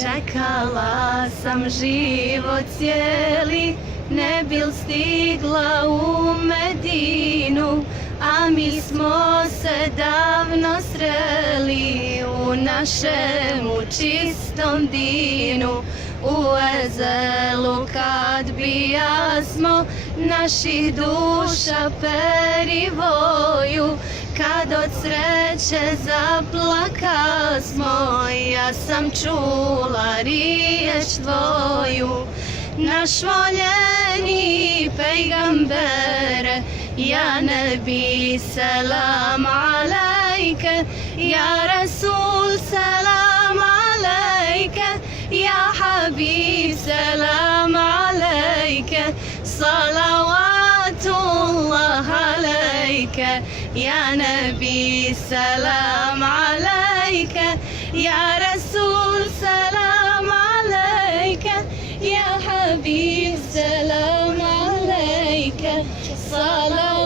Čekala sam život cijeli, ne bil stigla u Medinu, a mi smo se davno sreli u našemu čistom dinu. U ezelu kad bijasmo, naših duša perivoju, kad od sreće zaplakasmo, ja sam čula riječ tvoju. Naš voljeni pejgambere, ja nebi selam alejke, ja Rasul selam alejke, ja Habib selam alejke, salavatullah alejke, ja nebi selam alejke, ja Rasul selam alejke, ya Habib selam aleyke, salam.